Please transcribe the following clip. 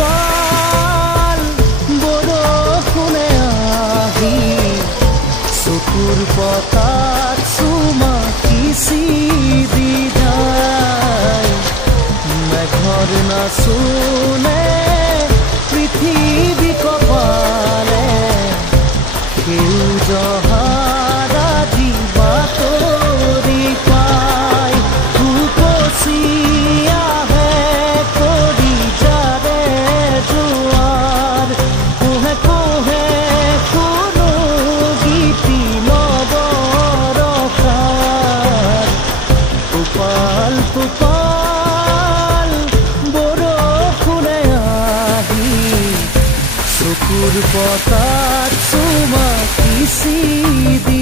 টোপাল বৰষুণে আহি চকুৰ পতাত চুমা কিচি দি যায় মেঘৰ নাচোনে পৃথিৱী কপালে সেউজ হাৰাজি বাতৰি পাই উপচি আহে কৰি যাৰে জোৱাৰ কোহে কোহে কোনো গীতি নৱৰসাৰ টোপাল টোপাল বৰষুণে আহি চকুৰ পতাত চুমা কিচি দি